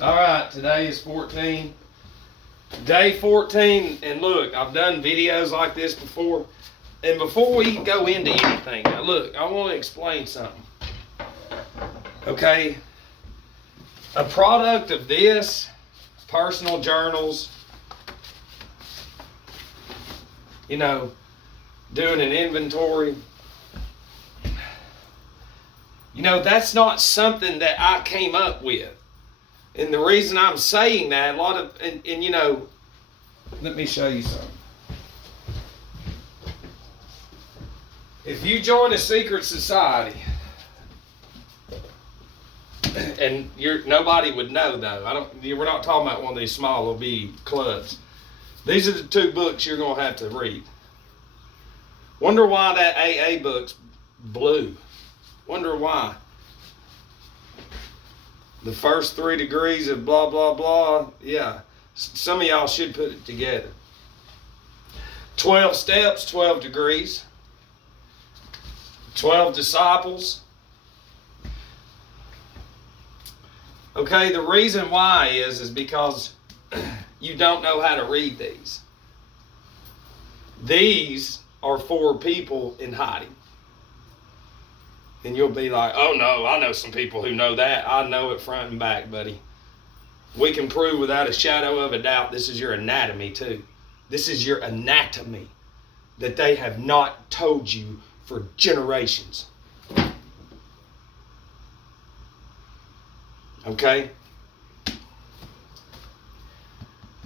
All right, today is 14. Day 14, and look, I've done videos like this before. And before we go into anything, now look, I want to explain something. Okay? A product of this, personal journals, doing an inventory. That's not something that I came up with. And the reason I'm saying that, let me show you something. If you join a secret society, and nobody would know though. We're not talking about one of these small little B clubs. These are the two books you're gonna have to read. Wonder why that AA book's blue. Wonder why. The first 3 degrees of blah, blah, blah. Yeah. Some of y'all should put it together. 12 steps, 12 degrees. 12 disciples. Okay, the reason why is because you don't know how to read these. These are for people in hiding. And you'll be like, oh no, I know some people who know that. I know it front and back, buddy. We can prove without a shadow of a doubt this is your anatomy too. This is your anatomy that they have not told you for generations. Okay?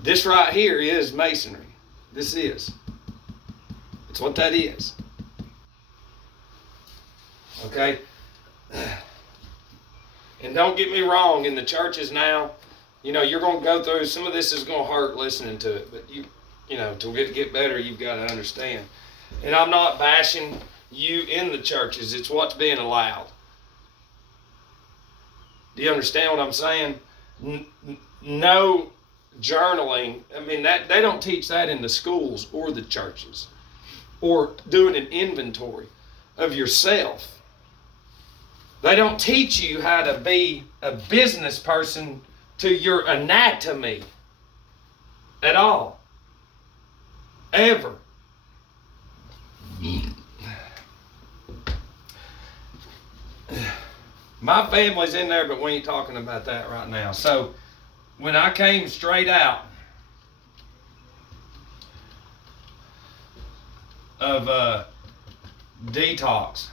This right here is masonry. This is. It's what that is. Okay? And don't get me wrong, in the churches now, you're going to go through, some of this is going to hurt listening to it, but to get better, you've got to understand. And I'm not bashing you in the churches. It's what's being allowed. Do you understand what I'm saying? No journaling. I mean, that they don't teach that in the schools or the churches. Or doing an inventory of yourself. They don't teach you how to be a business person to your anatomy at all. Ever. My family's in there, but we ain't talking about that right now. So, when I came straight out of detox,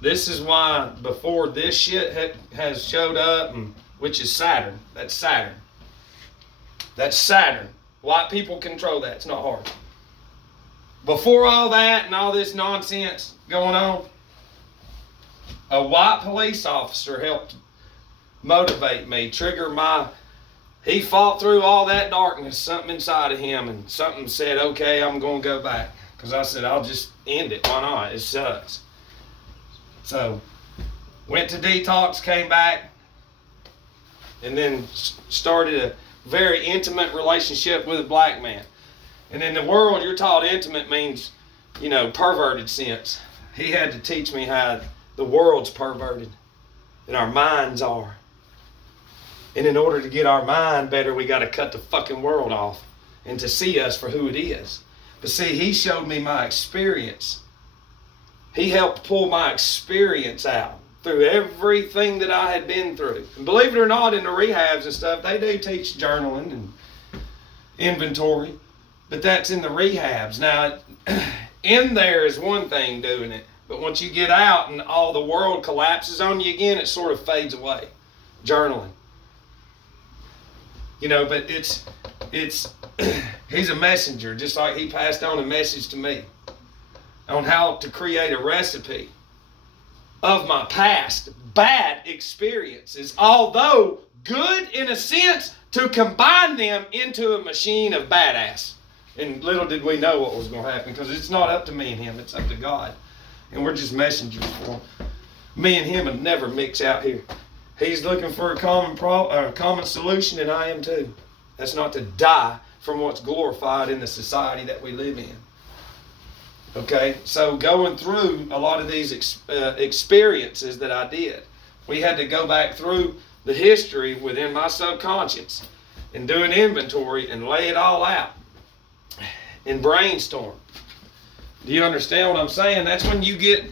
this is why before this shit has showed up, which is Saturn. That's Saturn. That's Saturn. White people control that. It's not hard. Before all that and all this nonsense going on, a white police officer helped motivate me, he fought through all that darkness, something inside of him, and something said, okay, I'm going to go back. Because I said, I'll just end it. Why not? It sucks. So, went to detox, came back, and then started a very intimate relationship with a black man. And in the world, you're taught intimate means, perverted sense. He had to teach me how the world's perverted and our minds are. And in order to get our mind better, we got to cut the fucking world off and to see us for who it is. But see, he showed me my experience. He helped pull my experience out through everything that I had been through. And believe it or not, in the rehabs and stuff, they do teach journaling and inventory. But that's in the rehabs. Now, in there is one thing doing it. But once you get out and all the world collapses on you again, it sort of fades away. Journaling. But it's he's a messenger, just like he passed on a message to me on how to create a recipe of my past bad experiences, although good in a sense, to combine them into a machine of badass. And little did we know what was going to happen, because it's not up to me and him, it's up to God. And we're just messengers for him. Me and him would never mix out here. He's looking for a common solution, and I am too. That's not to die from what's glorified in the society that we live in. Okay, so going through a lot of these experiences that I did, we had to go back through the history within my subconscious and do an inventory and lay it all out and brainstorm. Do you understand what I'm saying? That's when you get,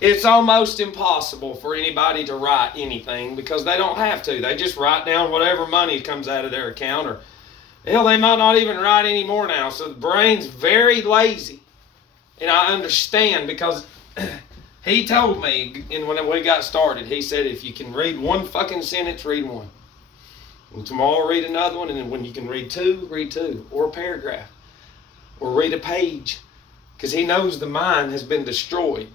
it's almost impossible for anybody to write anything because they don't have to. They just write down whatever money comes out of their account, or hell, they might not even write anymore now. So the brain's very lazy. And I understand because he told me, and when we got started, he said, if you can read one fucking sentence, read one. And tomorrow read another one, and then when you can read two, or a paragraph, or read a page. Because he knows the mind has been destroyed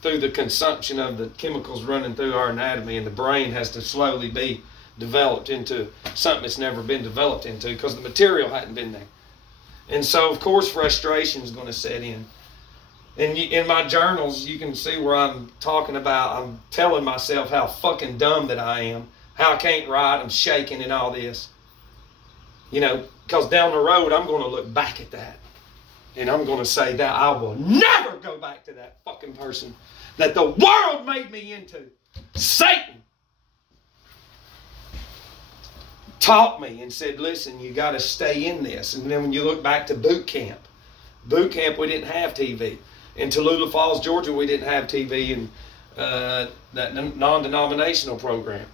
through the consumption of the chemicals running through our anatomy, and the brain has to slowly be developed into something it's never been developed into because the material hadn't been there. And so, of course, frustration is going to set in. And in my journals, you can see where I'm talking about, I'm telling myself how fucking dumb that I am, how I can't write, I'm shaking and all this. You know, because down the road, I'm going to look back at that. And I'm going to say that I will never go back to that fucking person that the world made me into. Satan taught me and said, listen, you got to stay in this. And then when you look back to boot camp, we didn't have TV. In Tallulah Falls, Georgia, we didn't have TV in that non-denominational program.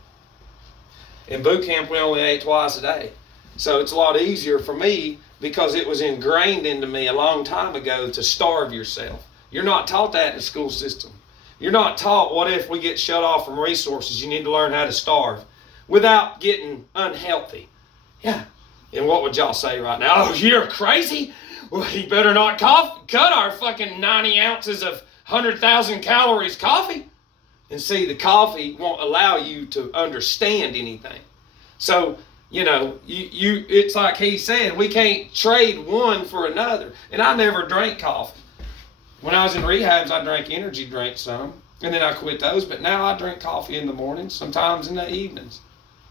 In boot camp, we only ate twice a day. So it's a lot easier for me because it was ingrained into me a long time ago to starve yourself. You're not taught that in the school system. You're not taught, what if we get shut off from resources? You need to learn how to starve without getting unhealthy. Yeah. And what would y'all say right now? Oh, you're crazy? Well, you better not cut our fucking 90 ounces of 100,000 calories coffee. And see, the coffee won't allow you to understand anything. So, you know, it's like he said, we can't trade one for another. And I never drank coffee. When I was in rehabs, I drank energy drinks some. And then I quit those. But now I drink coffee in the mornings, sometimes in the evenings.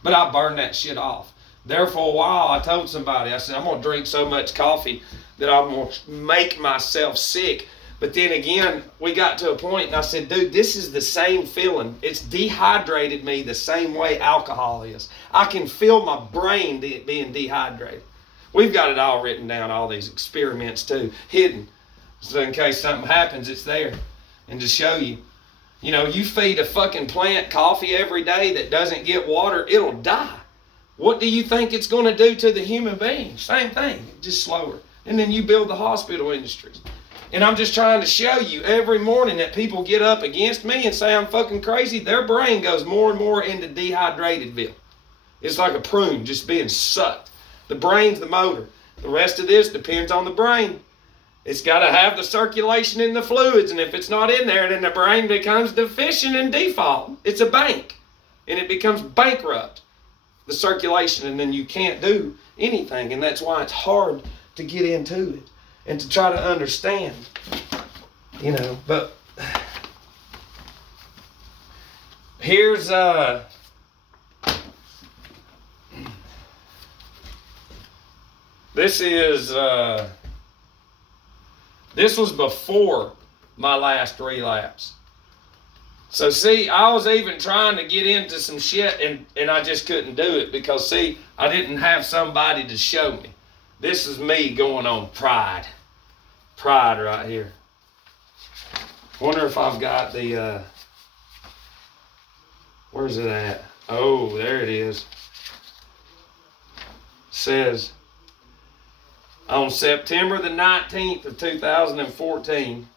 But I burned that shit off. There for a while, I told somebody, I said, I'm going to drink so much coffee that I'm going to make myself sick. But then again, we got to a point and I said, dude, this is the same feeling. It's dehydrated me the same way alcohol is. I can feel my brain being dehydrated. We've got it all written down, all these experiments too, hidden. So in case something happens, it's there. And to show you, you know, you feed a fucking plant coffee every day that doesn't get water, it'll die. What do you think it's going to do to the human being? Same thing, just slower. And then you build the hospital industries. And I'm just trying to show you every morning that people get up against me and say I'm fucking crazy, their brain goes more and more into dehydratedville. It's like a prune just being sucked. The brain's the motor. The rest of this depends on the brain. It's got to have the circulation in the fluids, and if it's not in there, then the brain becomes deficient and default. It's a bank, and it becomes bankrupt, the circulation, and then you can't do anything, and that's why it's hard to get into it and to try to understand, you know. But here's this was before my last relapse. So see, I was even trying to get into some shit and I just couldn't do it because see, I didn't have somebody to show me. This is me going on pride. Pride right here. Wonder if I've got the, where's it at? Oh, there it is. Says, on September the 19th of 2014,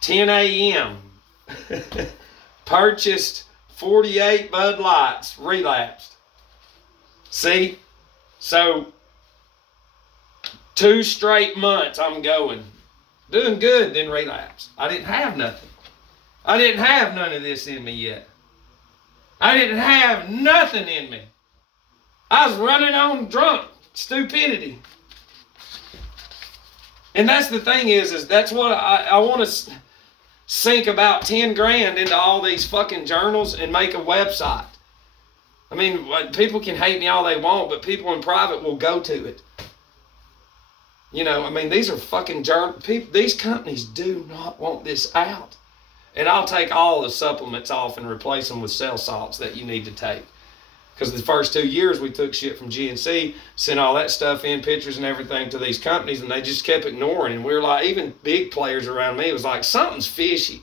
10 a.m., purchased 48 Bud Lights, relapsed. See? So, 2 straight months I'm going. Doing good, then relapse. I didn't have nothing. I didn't have none of this in me yet. I didn't have nothing in me. I was running on drunk stupidity. And that's the thing is that's what I want to sink about 10 grand into all these fucking journals and make a website. I mean, people can hate me all they want, but people in private will go to it. You know, I mean, these are fucking people. These companies do not want this out. And I'll take all the supplements off and replace them with cell salts that you need to take. Because the first 2 years we took shit from GNC, sent all that stuff in, pictures and everything to these companies, and they just kept ignoring. And we were like, even big players around me, it was like, something's fishy.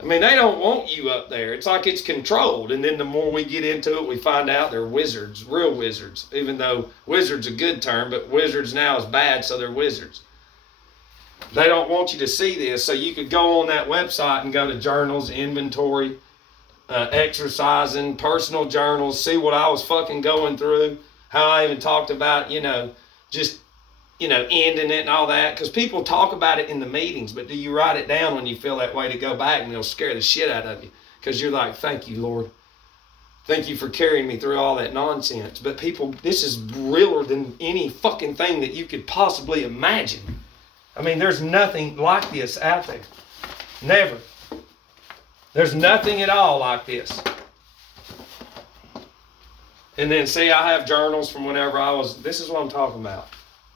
I mean, they don't want you up there. It's like it's controlled. And then the more we get into it, we find out they're wizards, real wizards. Even though wizard's a good term, but wizards now is bad, so they're wizards. They don't want you to see this. So you could go on that website and go to journals, inventory, exercising, personal journals, see what I was fucking going through, how I even talked about, just, ending it and all that. Because people talk about it in the meetings, but do you write it down when you feel that way to go back, and it'll scare the shit out of you? Because you're like, thank you, Lord. Thank you for carrying me through all that nonsense. But people, this is realer than any fucking thing that you could possibly imagine. I mean, there's nothing like this out there. Never. There's nothing at all like this. And then, see, I have journals from whenever this is what I'm talking about.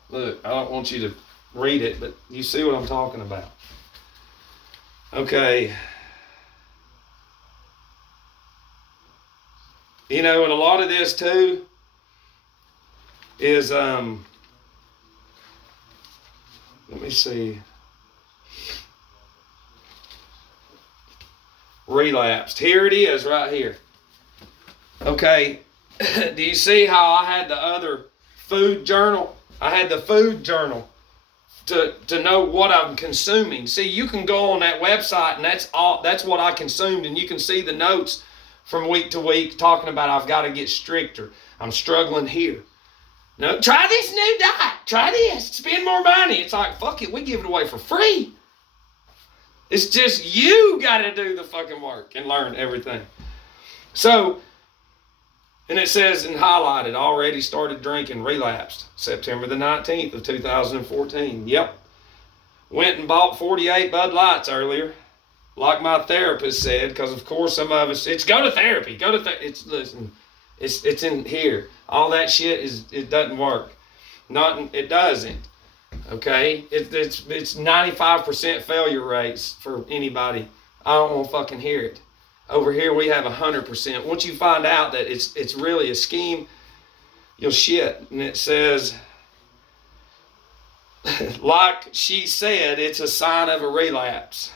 Look, I don't want you to read it, but you see what I'm talking about. Okay. And a lot of this, too, is, let me see. Relapsed. Here it is right here. Okay. Do you see how I had the other food journal? I had the food journal to know what I'm consuming. See, you can go on that website and that's what I consumed, and you can see the notes from week to week talking about I've got to get stricter. I'm struggling here. No, try this new diet. Try this. Spend more money. It's like, fuck it, we give it away for free. It's just you got to do the fucking work and learn everything. So, and it says and highlighted, already started drinking, relapsed, September the 19th of 2014. Yep. Went and bought 48 Bud Lights earlier, like my therapist said, because of course some of us, it's go to therapy. Listen, it's in here. All that shit it doesn't work. It doesn't. Okay, it's 95% failure rates for anybody. I don't want to fucking hear it. Over here we have 100%. Once you find out that it's really a scheme, you'll shit. And it says, like she said, it's a sign of a relapse.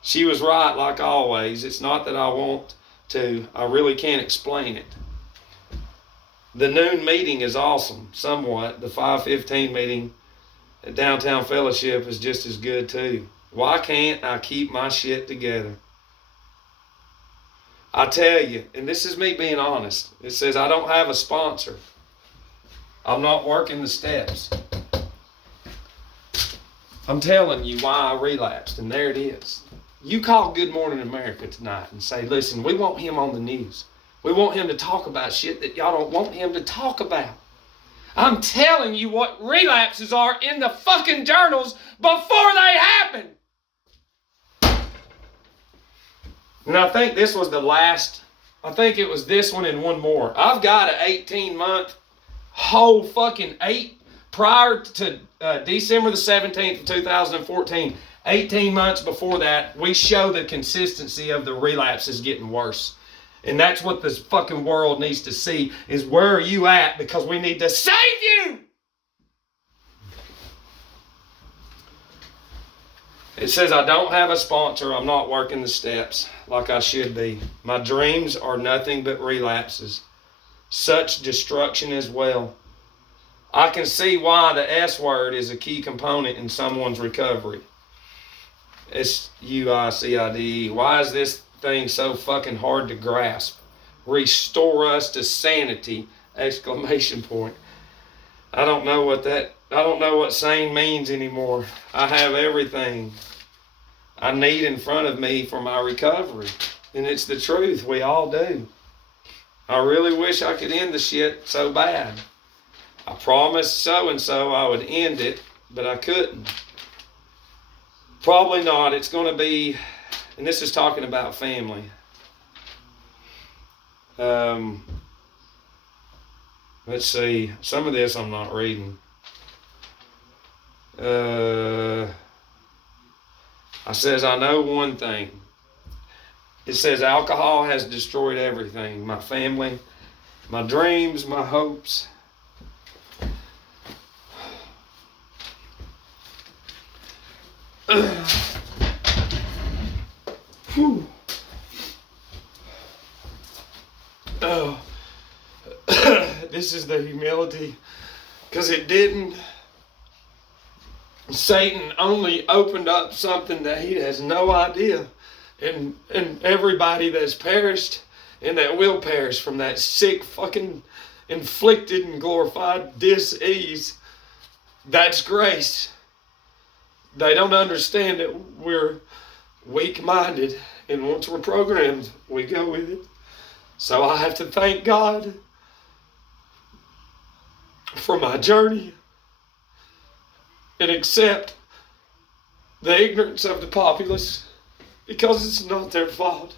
She was right, like always. It's not that I want to. I really can't explain it. The noon meeting is awesome, somewhat. The 5:15 meeting at Downtown Fellowship is just as good too. Why can't I keep my shit together? I tell you, and this is me being honest, it says I don't have a sponsor. I'm not working the steps. I'm telling you why I relapsed, and there it is. You call Good Morning America tonight and say, listen, we want him on the news. We want him to talk about shit that y'all don't want him to talk about. I'm telling you what relapses are in the fucking journals before they happen. And I think this was the last, I think it was this one and one more. I've got an 18-month whole fucking prior to December the 17th of 2014, 18 months before that, we show the consistency of the relapses getting worse. And that's what this fucking world needs to see, is where are you at, because we need to save you. It says, I don't have a sponsor. I'm not working the steps like I should be. My dreams are nothing but relapses. Such destruction as well. I can see why the S word is a key component in someone's recovery. SUICIDE. Why is this thing so fucking hard to grasp? Restore us to sanity! ! I don't know what sane means anymore. I have everything I need in front of me for my recovery. And it's the truth. We all do. I really wish I could end the shit so bad. I promised so-and-so I would end it, but I couldn't. Probably not. It's going to be, and this is talking about family. Let's see. Some of this I'm not reading. I says, I know one thing. It says alcohol has destroyed everything. My family, my dreams, my hopes. Whew. Oh. This is the humility. Because it didn't. Satan only opened up something that he has no idea. And everybody that's perished and that will perish from that sick, fucking, inflicted and glorified dis-ease, that's grace. They don't understand that we're weak-minded, and once we're programmed, we go with it. So I have to thank God for my journey and accept the ignorance of the populace, because it's not their fault.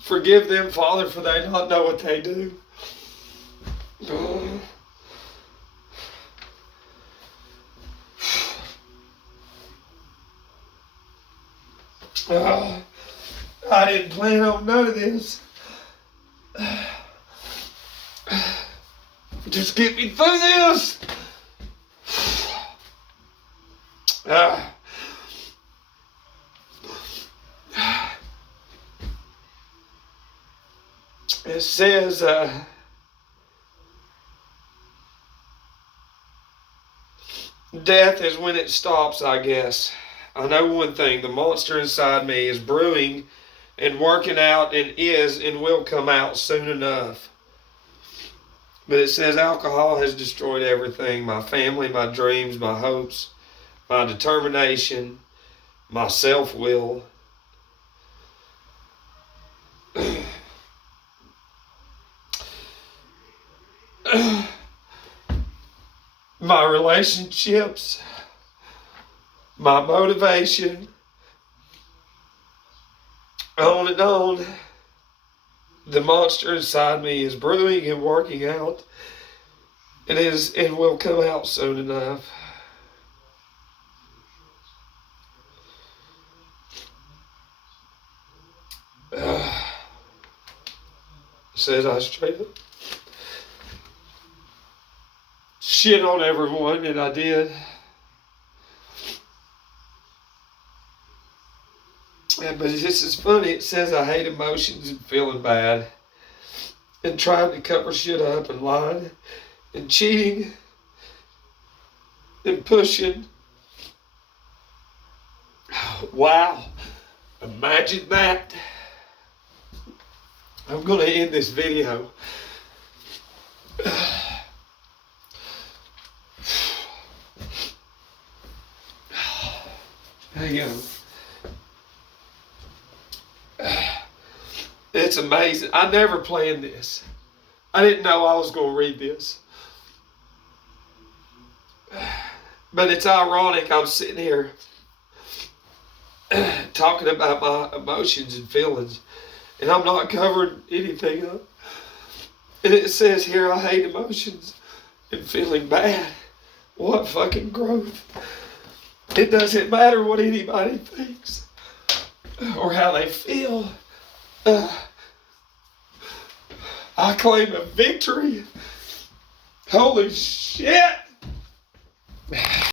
Forgive them, Father, for they not know what they do. I didn't plan on none of this. Just get me through this. It says, death is when it stops, I guess. I know one thing, the monster inside me is brewing and working out and is and will come out soon enough. But it says alcohol has destroyed everything. My family, my dreams, my hopes, my determination, my self-will. My relationships, my motivation, on and on. The monster inside me is brewing and working out. It will come out soon enough. Says I straight up shit on everyone, and I did. Yeah, but this is funny. It says I hate emotions and feeling bad, and trying to cover shit up and lying and cheating and pushing. Wow. Imagine that. I'm going to end this video. Hang on. It's amazing. I never planned this. I didn't know I was going to read this. But it's ironic. I'm sitting here talking about my emotions and feelings, and I'm not covering anything up. And it says here, I hate emotions and feeling bad. What fucking growth. It doesn't matter what anybody thinks or how they feel. I claim a victory. Holy shit.